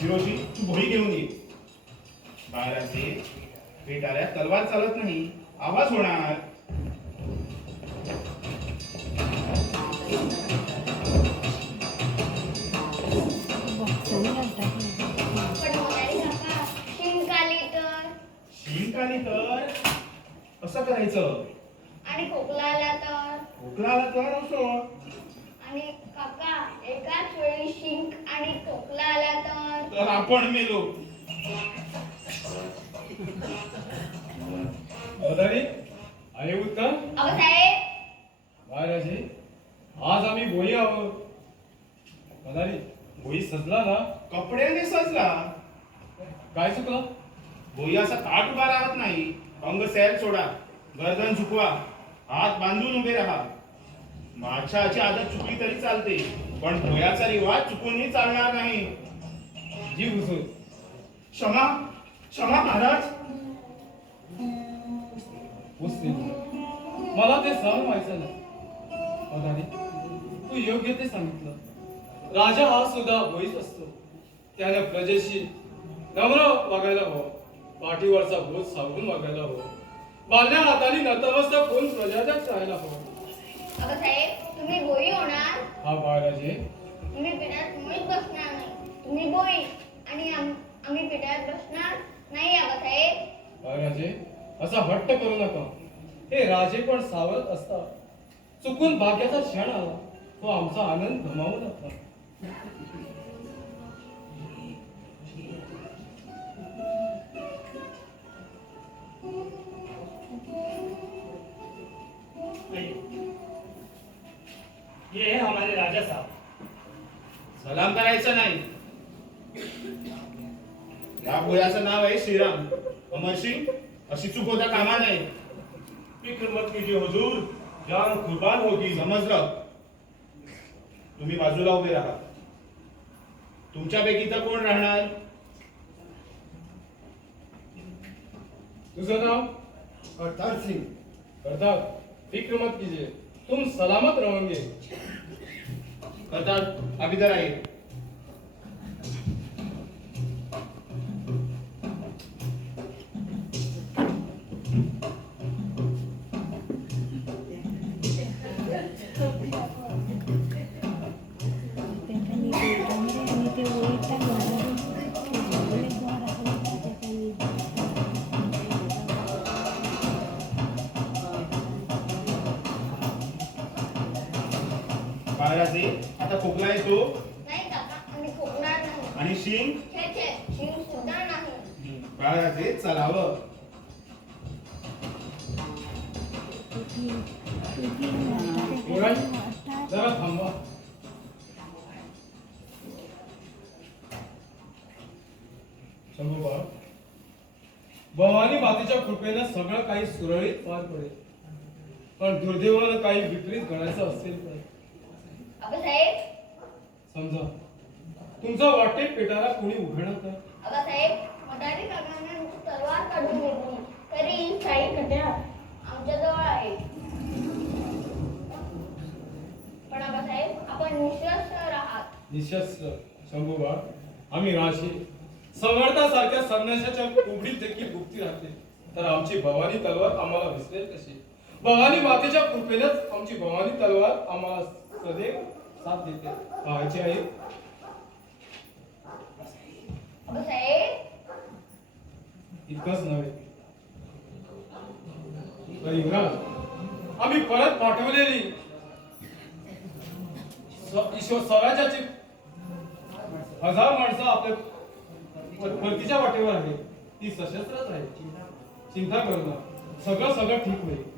फिरोजी तू भोई घेऊन ये. बाळराजे पेटाऱ्यात तलवार चालत नाही, आवाज होणार. शिंक आली तर असं करायचं. आणि खोकला आला तर? खोकला आला तर असो. आणि काका एकाच वेळी शिंक आणि खोकला आला तर आपण मेलो. मदारी आहे उत्तम. अहो साहेब. महाराजे आज आम्ही भोई आहोत. मदारी भोई सजला ना? कपड्याने सजला. काय चुकलं? भोई असा ताट उभा राहत नाही. अंग सैल सोडा, गर्दन झुकवा, हात बांधून उभे राहा. माशाची आदत चुकली तरी चालते, पण भोयाचा रिवाज चुकूनही चालणार नाही. जीव घुसून. क्षमा क्षमा महाराज. मला ते सहन व्हायचं नाही. मदारी तू योग्य ते सांगितलं. राजा हा सुद्धा भोईच असतो. त्याने प्रजेशी नम्र वागायला हवं. पाठीवरचा बोध सावरून वागायला हवं. बांधल्या हाताने नतमस्तक होऊन प्रजाच्यात राहायला हवं. अहो साहेब तुम्ही बोई होणार. हा बाळराजे तुम्ही पिढ्यात मुळीच बसणार नाही. तुम्ही बोई आणि आम्ही पिढ्यात बसणार नाही. अहो साहेब. बाळराजे असा हट्ट करू नका. हे राजे पण सावरत असतात. चुकून भाग्याचा क्षण आला तो आमचा आनंद गमावू नका. ये है हमारे राजा साहब. सलाम करायचं नाही. या भोयाचं नाव आहे श्रीराम. अमरसिंग अशी चूक होता कामा नये. फिक्र मत कीजिए हुजूर, जान कुर्बान होगी. समजलं. तुम्ही बाजूला उभे राहा. तुमच्यापैकी तर कोण राहणार? तुझं नाव? करतार सिंग. करतार फिक्र मत कीजिए, तुम सलामत रहोगे. करतात आप इधर आइए. बाळराजे आता खोकला येतो नाही काका आम्ही खोकणार नाही. आणि शिंग. छे छे शिंक सुद्धा नाही. बाळराजे चलावं. मुराई, जरा थांबा. शंभूबा, भवानी मातेच्या कृपेने सगळं काही सुरळीत पार पडेल. पण दुर्दैवानं काही विपरीत घडायचं असेल तर अहो साहेब. समजा तुमचं वाटे पेटारा कोणी उघडलं तर? अहो साहेब मदारी काकांना तलवार काढून घेतली तरी काही कट्या आमच्या जवळ आहे. पण अहो साहेब आपण निशस्त्र आहात. निशस्त्र शंभूबा, आम्ही राशी समर्थासारख्या संन्याशाच्या उघडीत देखील गुप्ती राहते. तर आमची भवानी तलवार आम्हाला विसरेल कशी? भवानी मातेच्या कृपेनेच आमची भवानी तलवार आम्हाला सदैव साथ देते. पाहायची आहे. अहो साहेब. इतकंच नव्हे तर युवराज, आम्ही परत पाठवलेली ईश्वर स्वराज्याची 1000 माणसं आपल्या परतीच्या वाटेवर आहे. ती सशस्त्रच आहे. चिंता करू नका. सगळं ठीक होईल.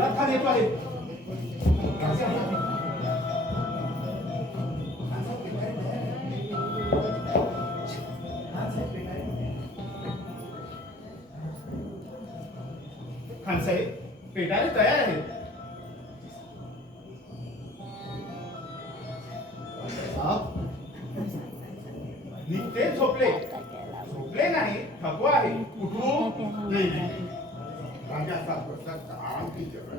जोरात खान येतो आहे. खानसाहेब पेटारे तयार आहेत. निघते झोपले नाही, थकवा आहे. उठू राजाचा प्रसाद आमची जगण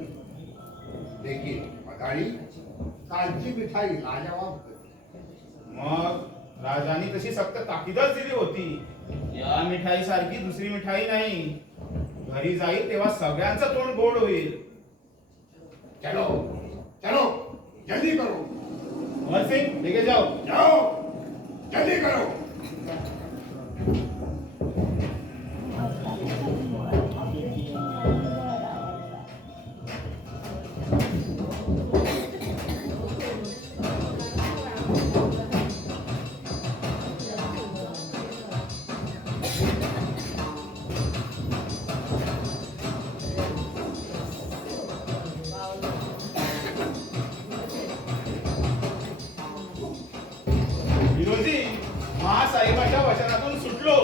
देखील मदारी कालची मिठाई लाजवाब करते. मग राजाने तशी सक्त ताकीदच दिली होती. या मिठाई सारखी दुसरी मिठाई नाही. घरी जाईल तेव्हा सगळ्यांचं तोंड गोड होईल. चलो चलो जल्दी करो. अमर सिंग लेके जाओ. जाओ जल्दी करो. विरोधी महासाहेबाच्या वचनातून सुटलो